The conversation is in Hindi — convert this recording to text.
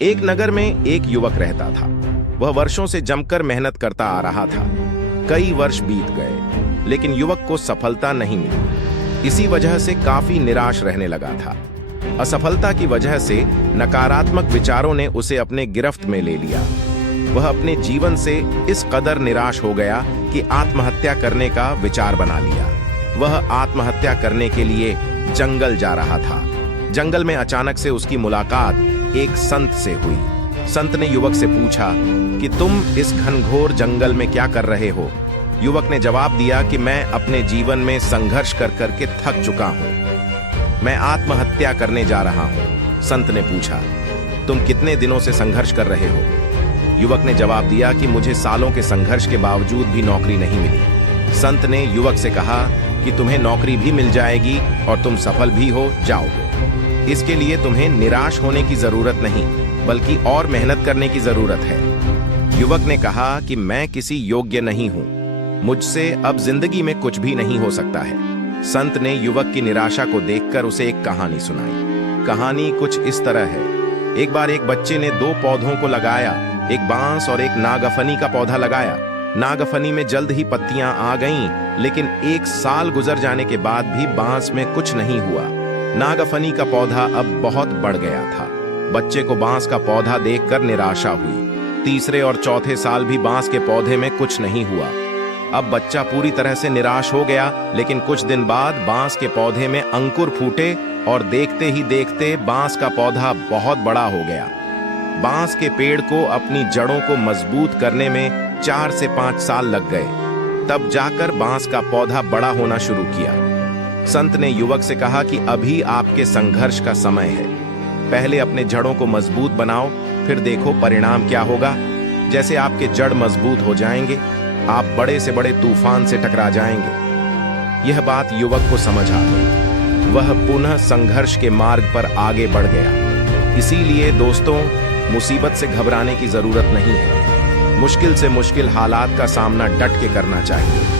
एक नगर में एक युवक रहता था। वह वर्षों से जमकर मेहनत करता आ रहा था। कई वर्ष बीत गए, लेकिन युवक को सफलता नहीं मिली। इसी वजह से काफी निराश रहने लगा था। असफलता की वजह से नकारात्मक विचारों ने उसे अपने गिरफ्त में ले लिया। वह अपने जीवन से इस कदर निराश हो गया कि आत्महत्या करने का विचार बना लिया। वह आत्महत्या करने के लिए जंगल जा रहा था। जंगल में अचानक से उसकी मुलाकात एक संत से हुई। संत ने युवक से पूछा कि तुम इस घनघोर जंगल में क्या कर रहे हो? युवक ने जवाब दिया कि मैं अपने जीवन में संघर्ष कर करके थक चुका हूं। मैं आत्महत्या करने जा रहा हूं। संत ने पूछा, तुम कितने दिनों से संघर्ष कर रहे हो? युवक ने जवाब दिया कि मुझे सालों के संघर्ष के बावजूद भी नौकरी नहीं मिली। संत ने युवक से कहा कि तुम्हें नौकरी भी मिल जाएगी और तुम सफल भी हो जाओगे। इसके लिए तुम्हें निराश होने की जरूरत नहीं, बल्कि और मेहनत करने की जरूरत है। युवक ने कहा कि मैं किसी योग्य नहीं हूं, मुझसे अब जिंदगी में कुछ भी नहीं हो सकता है। संत ने युवक की निराशा को देखकर उसे एक कहानी सुनाई। कहानी कुछ इस तरह है। एक बार एक बच्चे ने दो पौधों को लगाया, एक बांस और एक नागफनी का पौधा लगाया। नागफनी में जल्द ही पत्तियां आ गईं, लेकिन एक साल गुजर जाने के बाद भी बांस में कुछ नहीं हुआ। नागफनी का पौधा अब बहुत बढ़ गया था। बच्चे को बांस का पौधा देखकर निराशा हुई। तीसरे और चौथे साल भी बांस के पौधे में कुछ नहीं हुआ। अब बच्चा पूरी तरह से निराश हो गया, लेकिन कुछ दिन बाद बांस के पौधे में अंकुर फूटे और देखते ही देखते बांस का पौधा बहुत बड़ा हो गया। बांस के पेड़ को अपनी जड़ों को मजबूत करने में 4 से 5 साल लग गए। तब जाकर बांस का पौधा बड़ा होना शुरू किया। संत ने युवक से कहा कि अभी आपके संघर्ष का समय है। पहले अपने जड़ों को मजबूत बनाओ, फिर देखो परिणाम क्या होगा। जैसे आपके जड़ मजबूत हो जाएंगे, आप बड़े से बड़े तूफान से टकरा जाएंगे। यह बात युवक को समझ आ गई। वह पुनः संघर्ष के मार्ग पर आगे बढ़ गया। इसीलिए दोस्तों, मुसीबत से घबराने की जरूरत नहीं है। मुश्किल से मुश्किल हालात का सामना डट के करना चाहिए।